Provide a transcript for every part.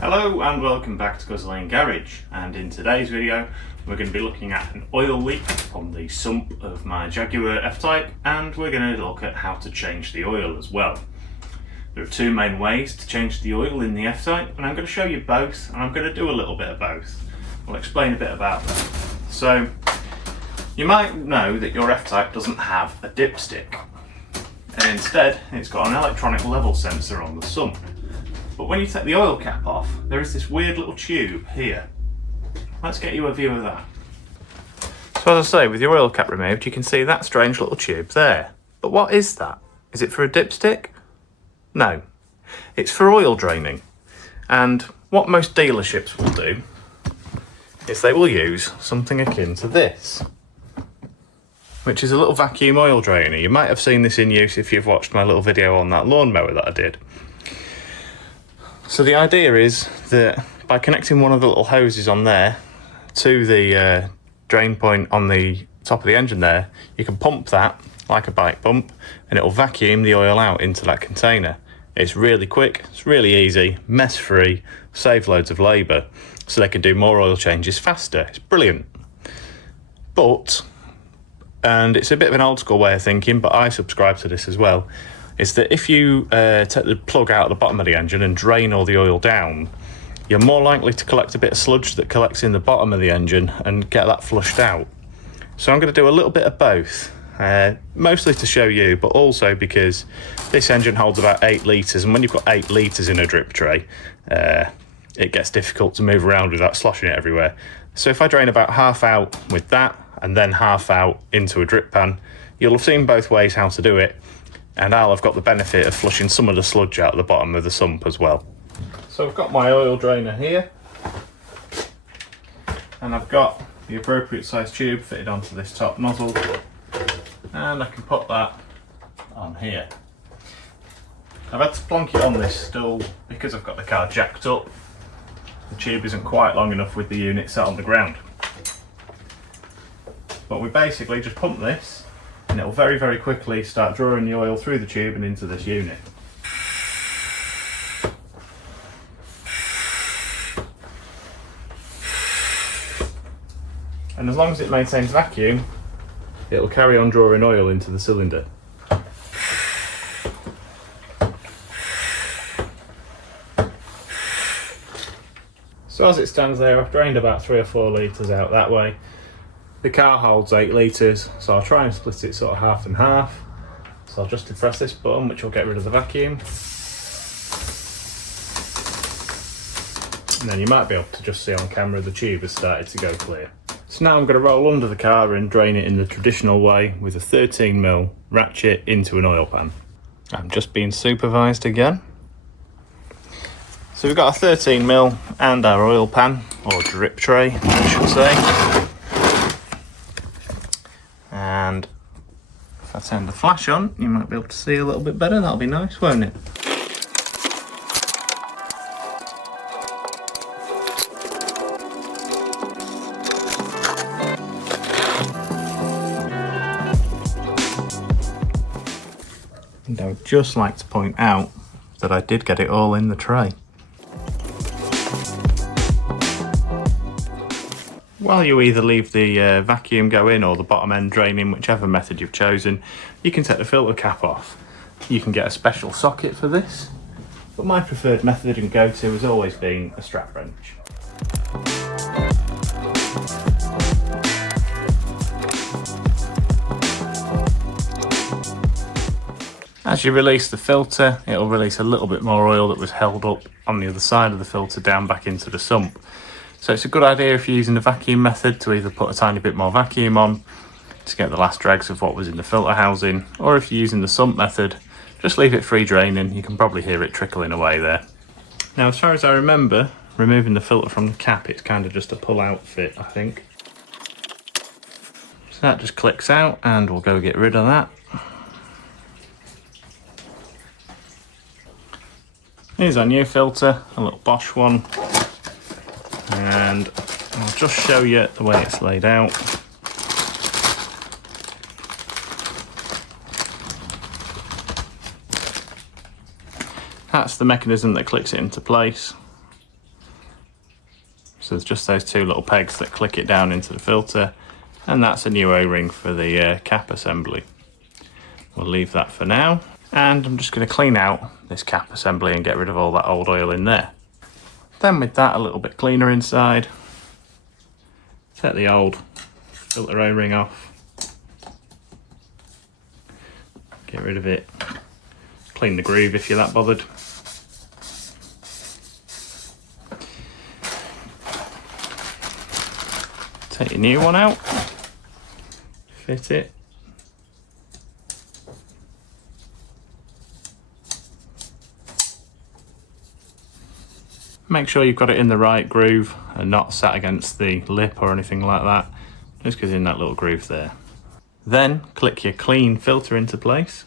Hello and welcome back to Guzzoline Garage, and in today's video we're going to be looking at an oil leak on the sump of my Jaguar F-Type, and we're going to look at how to change the oil as well. There are two main ways to change the oil in the F-Type, and I'm going to show you both, and I'm going to do a little bit of both. I'll explain a bit about that. So, you might know that your F-Type doesn't have a dipstick, and instead it's got an electronic level sensor on the sump. But when you take the oil cap off, there is this weird little tube here. Let's get you a view of that. So as I say, with your oil cap removed, you can see that strange little tube there. But what is that? Is it for a dipstick? No. It's for oil draining. And what most dealerships will do is they will use something akin to this, which is a little vacuum oil drainer. You might have seen this in use if you've watched my little video on that lawnmower that I did. So the idea is that by connecting one of the little hoses on there to the drain point on the top of the engine there, you can pump that like a bike pump and it'll vacuum the oil out into that container. It's really quick, it's really easy, mess free, save loads of labour, so they can do more oil changes faster. It's brilliant. But, and it's a bit of an old school way of thinking, but I subscribe to this as well, is that if you take the plug out of the bottom of the engine and drain all the oil down, you're more likely to collect a bit of sludge that collects in the bottom of the engine and get that flushed out. So I'm going to do a little bit of both, mostly to show you, but also because this engine holds about 8 litres, and when you've got 8 litres in a drip tray, it gets difficult to move around without sloshing it everywhere. So if I drain about half out with that, and then half out into a drip pan, you'll have seen both ways how to do it. And I'll have got the benefit of flushing some of the sludge out of the bottom of the sump as well. So I've got my oil drainer here, and I've got the appropriate size tube fitted onto this top nozzle, and I can put that on here. I've had to plonk it on this stool because I've got the car jacked up. The tube isn't quite long enough with the unit set on the ground. But we basically just pump this, and it will very, very quickly start drawing the oil through the tube and into this unit. And as long as it maintains vacuum, it will carry on drawing oil into the cylinder. So as it stands there, I've drained about 3 or 4 litres out that way. The car holds 8 litres, so I'll try and split it sort of half and half. So I'll just depress this button, which will get rid of the vacuum. And then you might be able to just see on camera the tube has started to go clear. So now I'm going to roll under the car and drain it in the traditional way with a 13mm ratchet into an oil pan. I'm just being supervised again. So we've got a 13mm and our oil pan, or drip tray I should say. And if I turn the flash on, you might be able to see a little bit better. That'll be nice, won't it? And I would just like to point out that I did get it all in the tray. While you either leave the vacuum go in or the bottom end drain in, whichever method you've chosen, you can take the filter cap off. You can get a special socket for this, but my preferred method and go-to has always been a strap wrench. As you release the filter, it will release a little bit more oil that was held up on the other side of the filter down back into the sump. So it's a good idea if you're using the vacuum method to either put a tiny bit more vacuum on to get the last dregs of what was in the filter housing, or if you're using the sump method, just leave it free draining. You can probably hear it trickling away there. Now as far as I remember, removing the filter from the cap, it's kind of just a pull out fit, I think. So that just clicks out and we'll go get rid of that. Here's our new filter, a little Bosch one. And I'll just show you the way it's laid out. That's the mechanism that clicks it into place. So there's just those two little pegs that click it down into the filter, and that's a new O-ring for the cap assembly. We'll leave that for now, and I'm just going to clean out this cap assembly and get rid of all that old oil in there. Then with that a little bit cleaner inside, take the old filter O-ring off, get rid of it, clean the groove if you're that bothered. Take your new one out, fit it. Make sure you've got it in the right groove and not sat against the lip or anything like that. Just goes in that little groove there. Then click your clean filter into place.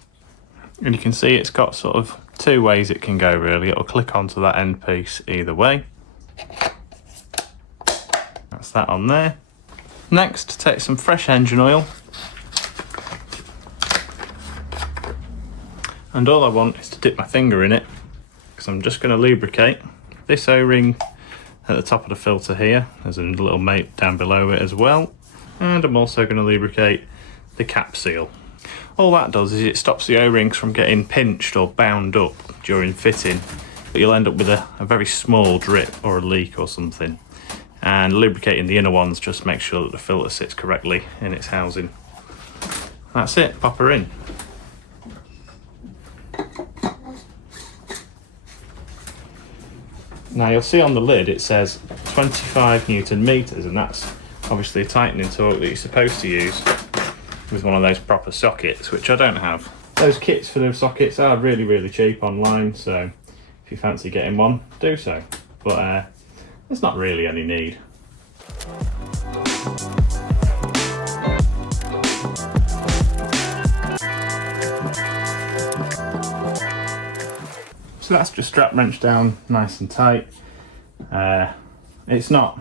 And you can see it's got sort of two ways it can go really. It'll click onto that end piece either way. That's that on there. Next, take some fresh engine oil. And all I want is to dip my finger in it, because I'm just going to lubricate this O-ring at the top of the filter here. There's a little mate down below it as well. And I'm also going to lubricate the cap seal. All that does is it stops the O-rings from getting pinched or bound up during fitting, but you'll end up with a very small drip or a leak or something. And lubricating the inner ones just makes sure that the filter sits correctly in its housing. That's it, pop her in. Now you'll see on the lid it says 25 Newton meters, and that's obviously a tightening torque that you're supposed to use with one of those proper sockets, which I don't have. Those kits for those sockets are really cheap online, so if you fancy getting one, do so. But there's not really any need. So that's just strap wrenched down nice and tight. It's not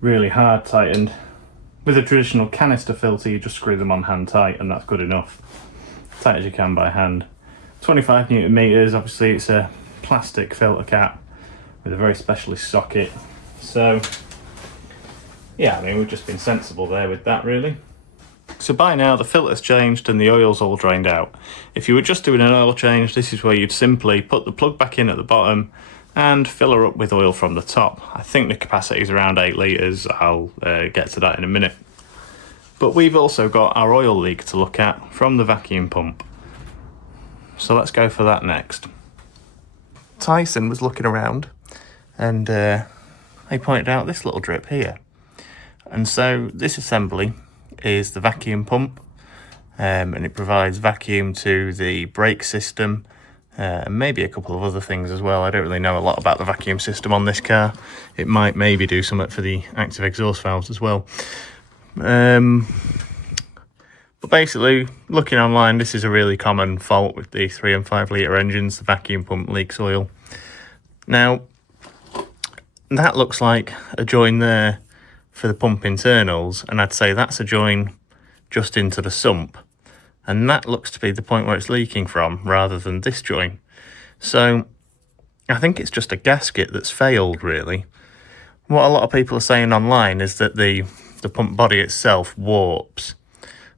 really hard tightened. With a traditional canister filter, you just screw them on hand tight and that's good enough. Tight as you can by hand. 25 Newton meters, obviously it's a plastic filter cap with a very specialist socket. So yeah, I mean, we've just been sensible there with that really. So by now the filter's changed and the oil's all drained out. If you were just doing an oil change, this is where you'd simply put the plug back in at the bottom and fill her up with oil from the top. I think the capacity is around 8 litres, I'll get to that in a minute. But we've also got our oil leak to look at from the vacuum pump. So let's go for that next. Tyson was looking around and he pointed out this little drip here. And so this assembly is the vacuum pump, and it provides vacuum to the brake system and maybe a couple of other things as well. I don't really know a lot about the vacuum system on this car. It might maybe do something for the active exhaust valves as well. But basically, looking online, this is a really common fault with the 3 and 5 litre engines. The vacuum pump leaks oil. Now, that looks like a join there for the pump internals, and I'd say that's a join just into the sump, and that looks to be the point where it's leaking from rather than this join. So I think it's just a gasket that's failed really. What a lot of people are saying online is that the pump body itself warps,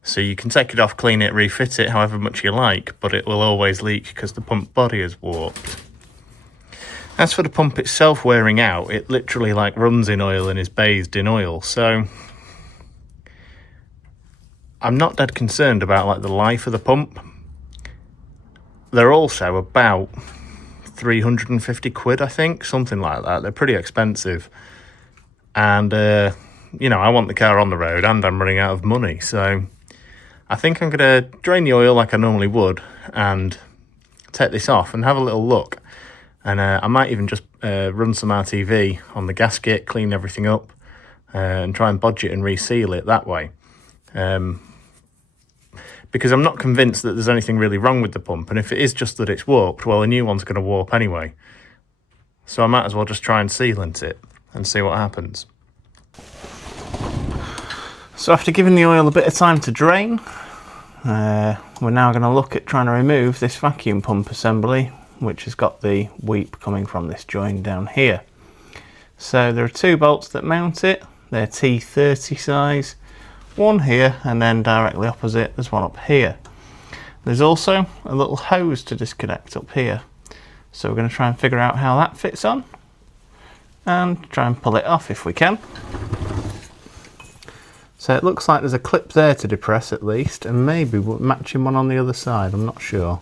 so you can take it off, clean it, refit it however much you like, but it will always leak because the pump body is warped. As for the pump itself wearing out, it literally like runs in oil and is bathed in oil, so I'm not dead concerned about like the life of the pump. They're also about 350 quid, I think, something like that. They're pretty expensive, and you know, I want the car on the road and I'm running out of money, so I think I'm gonna drain the oil like I normally would and take this off and have a little look. And I might even just run some RTV on the gasket, clean everything up, and try and bodge it and reseal it that way. Because I'm not convinced that there's anything really wrong with the pump, and if it is just that it's warped, well, a new one's going to warp anyway. So I might as well just try and sealant it and see what happens. So after giving the oil a bit of time to drain, we're now going to look at trying to remove this vacuum pump assembly, which has got the weep coming from this join down here. So there are 2 bolts that mount it. They're T30 size. One here, and then directly opposite there's one up here. There's also a little hose to disconnect up here. So we're going to try and figure out how that fits on and try and pull it off if we can. So it looks like there's a clip there to depress at least, and maybe we're matching one on the other side, I'm not sure.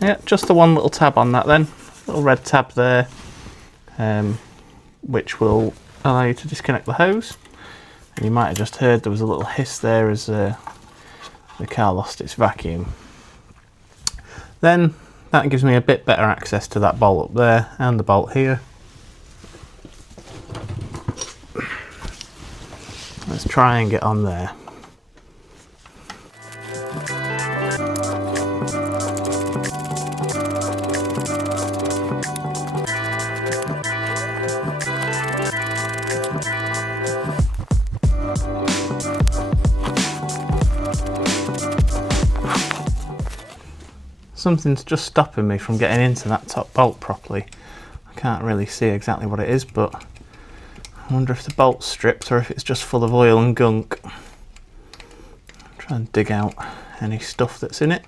Yeah, just the one little tab on that then, little red tab there, which will allow you to disconnect the hose. And you might have just heard there was a little hiss there as the car lost its vacuum. Then that gives me a bit better access to that bolt up there and the bolt here. Let's try and get on there. Something's just stopping me from getting into that top bolt properly. I can't really see exactly what it is, but I wonder if the bolt's stripped or if it's just full of oil and gunk. Try and dig out any stuff that's in it.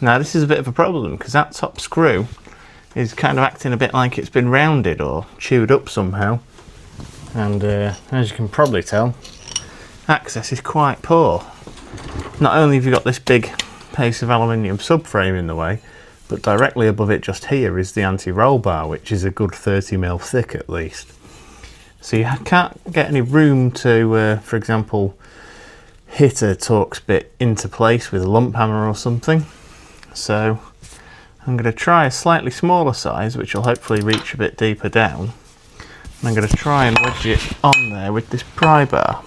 Now this is a bit of a problem because that top screw is kind of acting a bit like it's been rounded or chewed up somehow. And as you can probably tell, access is quite poor. Not only have you got this big piece of aluminium subframe in the way, but directly above it just here is the anti-roll bar, which is a good 30mm thick at least. So you can't get any room to, for example, hit a Torx bit into place with a lump hammer or something. So I'm going to try a slightly smaller size, which will hopefully reach a bit deeper down. I'm going to try and wedge it on there with this pry bar.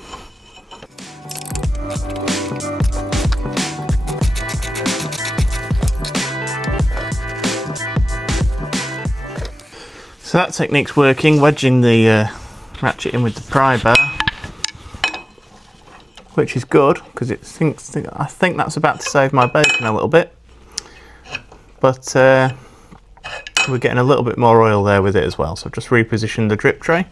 So that technique's working, wedging the ratchet in with the pry bar, which is good because I think that's about to save my bacon a little bit. But we're getting a little bit more oil there with it as well, so I've just repositioned the drip tray.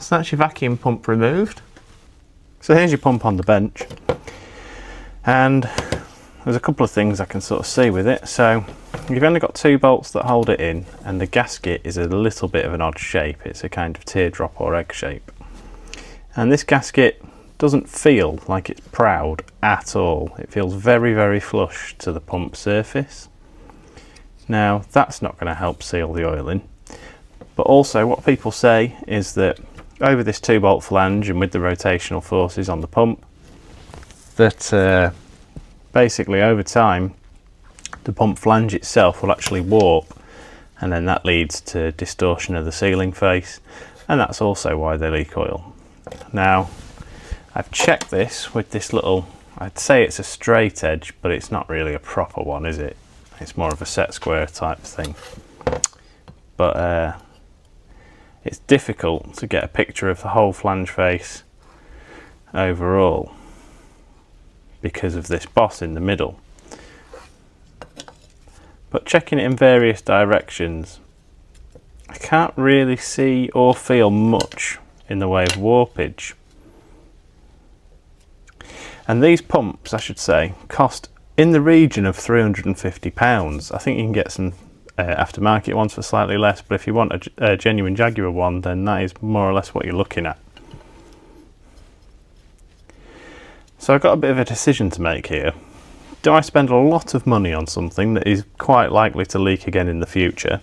So that's your vacuum pump removed. So here's your pump on the bench, and there's a couple of things I can sort of see with it. So you've only got 2 bolts that hold it in, and the gasket is a little bit of an odd shape. It's a kind of teardrop or egg shape. And this gasket doesn't feel like it's proud at all. It feels very, very flush to the pump surface. Now that's not going to help seal the oil in. But also what people say is that over this 2-bolt flange and with the rotational forces on the pump, that basically over time the pump flange itself will actually warp, and then that leads to distortion of the sealing face, and that's also why they leak oil. Now I've checked this with this little, I'd say it's a straight edge, but it's not really a proper one, is it? It's more of a set square type thing. But it's difficult to get a picture of the whole flange face overall because of this boss in the middle. But checking it in various directions, I can't really see or feel much in the way of warpage. And these pumps, I should say, cost in the region of £350. I think you can get some aftermarket ones for slightly less, but if you want a genuine Jaguar one, then that is more or less what you're looking at. So I've got a bit of a decision to make here. Do I spend a lot of money on something that is quite likely to leak again in the future?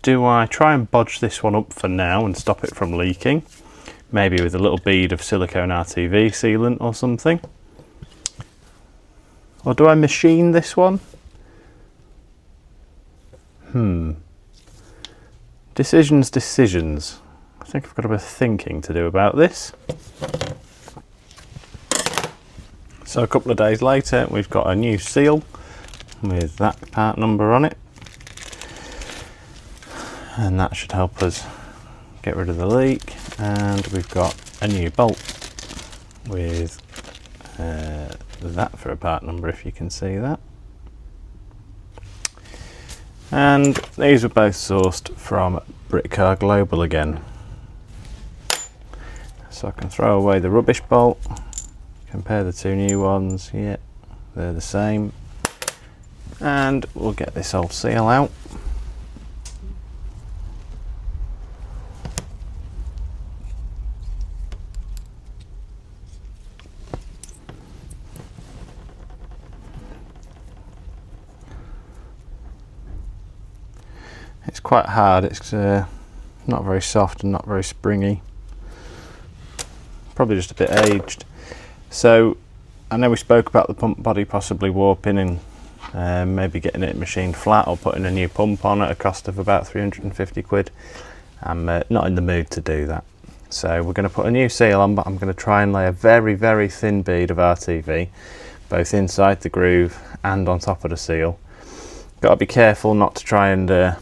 Do I try and bodge this one up for now and stop it from leaking? Maybe with a little bead of silicone RTV sealant or something? Or do I machine this one? Decisions. I think I've got a bit of thinking to do about this. So a couple of days later, we've got a new seal with that part number on it, and that should help us get rid of the leak. And we've got a new bolt with that for a part number, if you can see that. And these were both sourced from Brickcar Global again. So I can throw away the rubbish bolt, compare the two new ones. Yeah, they're the same. And we'll get this old seal out. It's quite hard, it's not very soft and not very springy. Probably just a bit aged. So I know we spoke about the pump body possibly warping and maybe getting it machined flat or putting a new pump on at a cost of about 350 quid. I'm not in the mood to do that. So we're going to put a new seal on, but I'm going to try and lay a very, very thin bead of RTV, both inside the groove and on top of the seal. Got to be careful not to try and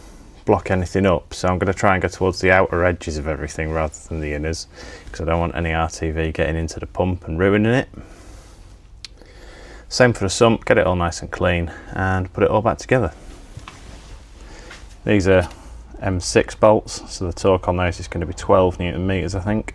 block anything up, so I'm going to try and go towards the outer edges of everything rather than the inners, because I don't want any RTV getting into the pump and ruining it. Same for the sump, get it all nice and clean and put it all back together. These are M6 bolts, so the torque on those is going to be 12 Newton meters, I think.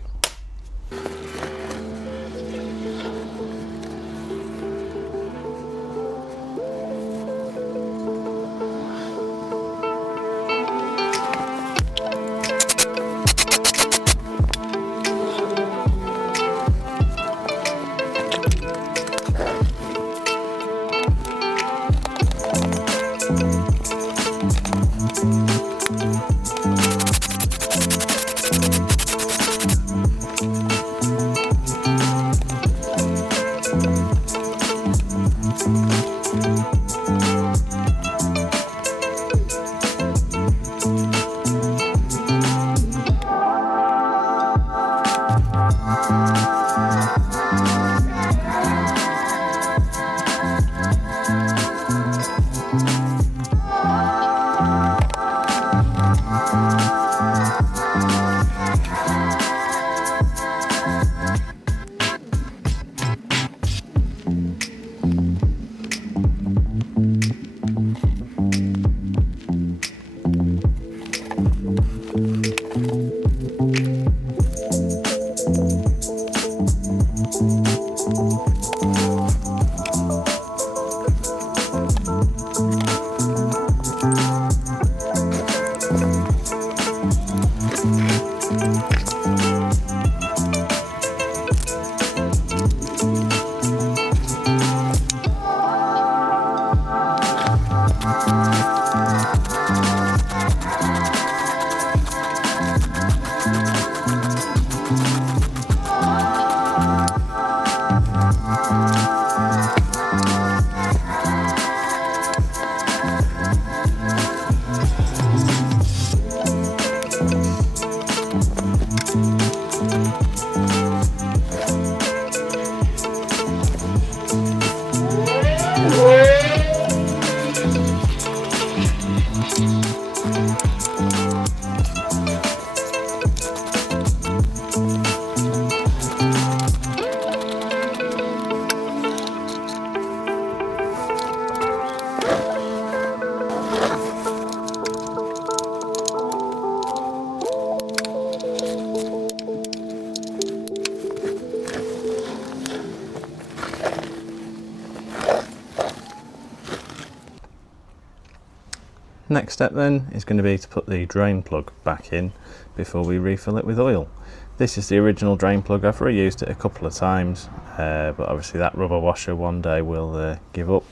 Next step then is going to be to put the drain plug back in before we refill it with oil. This is the original drain plug. I've reused it a couple of times, but obviously that rubber washer one day will give up.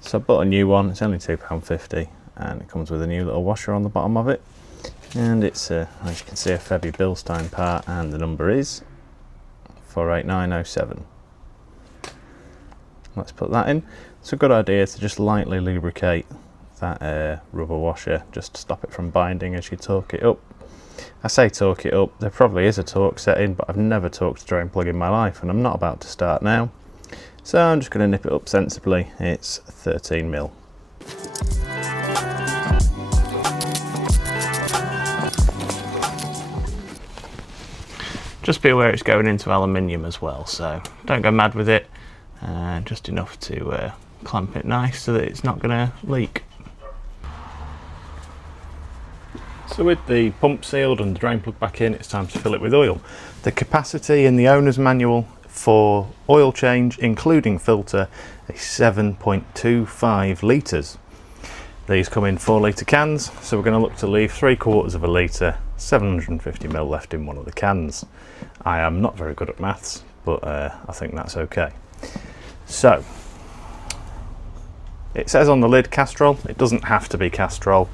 So I bought a new one. It's only £2.50 and it comes with a new little washer on the bottom of it. And it's, as you can see, a Febby Bilstein part, and the number is 48907. Let's put that in. It's a good idea to just lightly lubricate that rubber washer just to stop it from binding as you torque it up. I say torque it up, there probably is a torque setting, but I've never torqued a drain plug in my life, and I'm not about to start now. So I'm just going to nip it up sensibly. It's 13mm. Just be aware it's going into aluminium as well, so don't go mad with it. Just enough to clamp it nice so that it's not going to leak. So with the pump sealed and the drain plug back in, it's time to fill it with oil. The capacity in the owner's manual for oil change, including filter, is 7.25 litres. These come in 4 litre cans, so we're going to look to leave 3/4 of a litre, 750ml left in one of the cans. I am not very good at maths, but I think that's okay. So, it says on the lid Castrol. It doesn't have to be Castrol.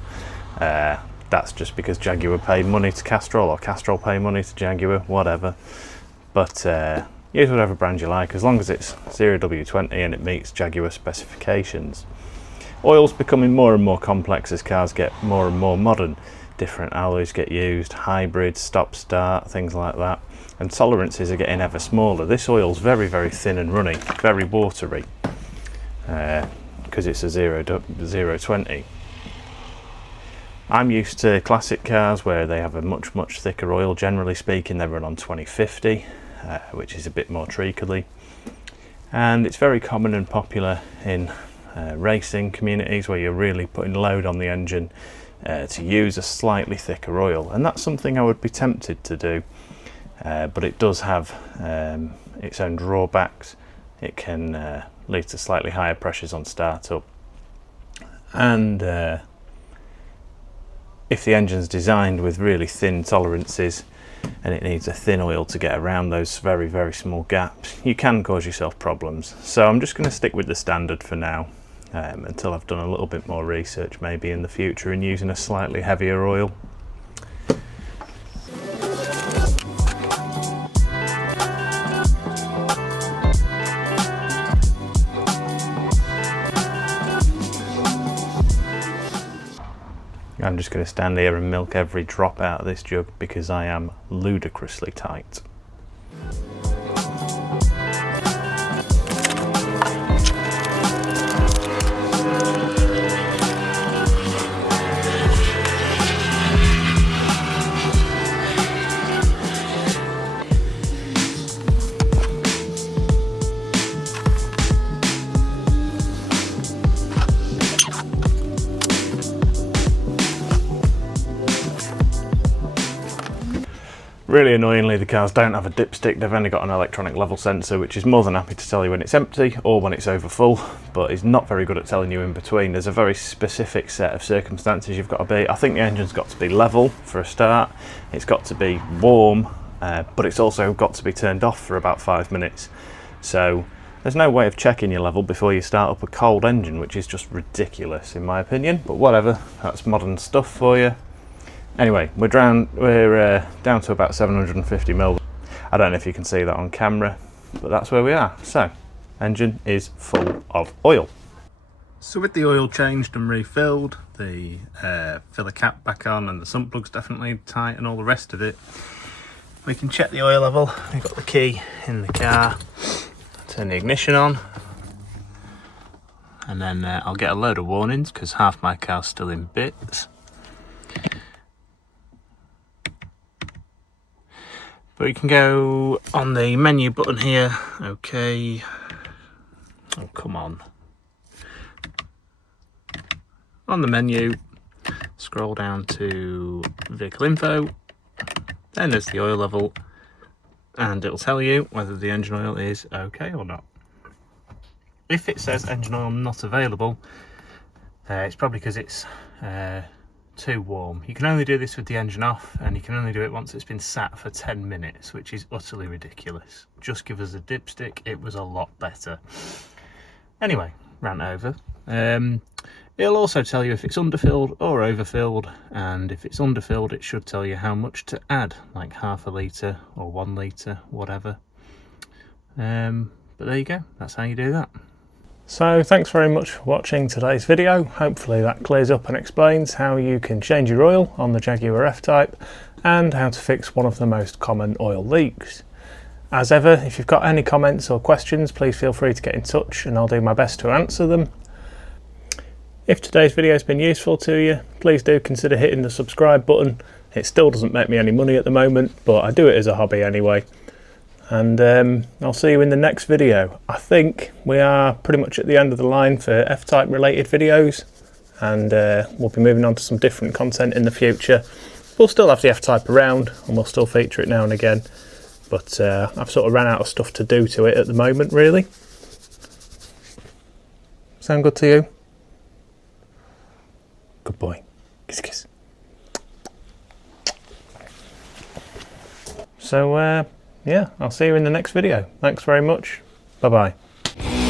That's just because Jaguar paid money to Castrol, or Castrol pay money to Jaguar, whatever. But use whatever brand you like, as long as it's 0W20 and it meets Jaguar specifications. Oil's becoming more and more complex as cars get more and more modern. Different alloys get used, hybrids, stop-start, things like that. And tolerances are getting ever smaller. This oil's very, very thin and runny, very watery, because it's a 020. I'm used to classic cars where they have a much, much thicker oil. Generally speaking, they run on 2050, which is a bit more treacly. And it's very common and popular in racing communities where you're really putting load on the engine to use a slightly thicker oil. And that's something I would be tempted to do, but it does have its own drawbacks. It can lead to slightly higher pressures on startup. And if the engine's designed with really thin tolerances and it needs a thin oil to get around those very, very small gaps, you can cause yourself problems. So I'm just going to stick with the standard for now, until I've done a little bit more research maybe in the future and using a slightly heavier oil. I'm just going to stand here and milk every drop out of this jug because I am ludicrously tight. Really annoyingly, the cars don't have a dipstick. They've only got an electronic level sensor, which is more than happy to tell you when it's empty or when it's over full, but is not very good at telling you in between. There's a very specific set of circumstances you've got to be. I think the engine's got to be level for a start. It's got to be warm, but it's also got to be turned off for about 5 minutes. So there's no way of checking your level before you start up a cold engine, which is just ridiculous in my opinion, but whatever, that's modern stuff for you. Anyway, we're down to about 750ml. I don't know if you can see that on camera, but that's where we are. So, engine is full of oil. So with the oil changed and refilled, the filler cap back on and the sump plug's definitely tight and all the rest of it, we can check the oil level. We've got the key in the car. Turn the ignition on. And then I'll get a load of warnings because half my car's still in bits. But you can go on the menu button here, okay. Oh, come on. On the menu, scroll down to vehicle info, then there's the oil level, and it'll tell you whether the engine oil is okay or not. If it says engine oil not available, it's probably because it's too warm. You can only do this with the engine off, and you can only do it once it's been sat for 10 minutes, which is utterly ridiculous. Just give us a dipstick, it was a lot better. Anyway, rant over. It'll also tell you if it's underfilled or overfilled, and if it's underfilled it should tell you how much to add, like half a litre or 1 litre, whatever. But there you go, that's how you do that. So thanks very much for watching today's video. Hopefully that clears up and explains how you can change your oil on the Jaguar F-Type and how to fix one of the most common oil leaks. As ever, if you've got any comments or questions, please feel free to get in touch and I'll do my best to answer them. If today's video has been useful to you, please do consider hitting the subscribe button. It still doesn't make me any money at the moment, but I do it as a hobby anyway. And I'll see you in the next video. I think we are pretty much at the end of the line for F-Type related videos, and we'll be moving on to some different content in the future. We'll still have the F-Type around and we'll still feature it now and again, but I've sort of ran out of stuff to do to it at the moment, really. Sound good to you? Good boy. Kiss kiss. So yeah, I'll see you in the next video. Thanks very much. Bye bye.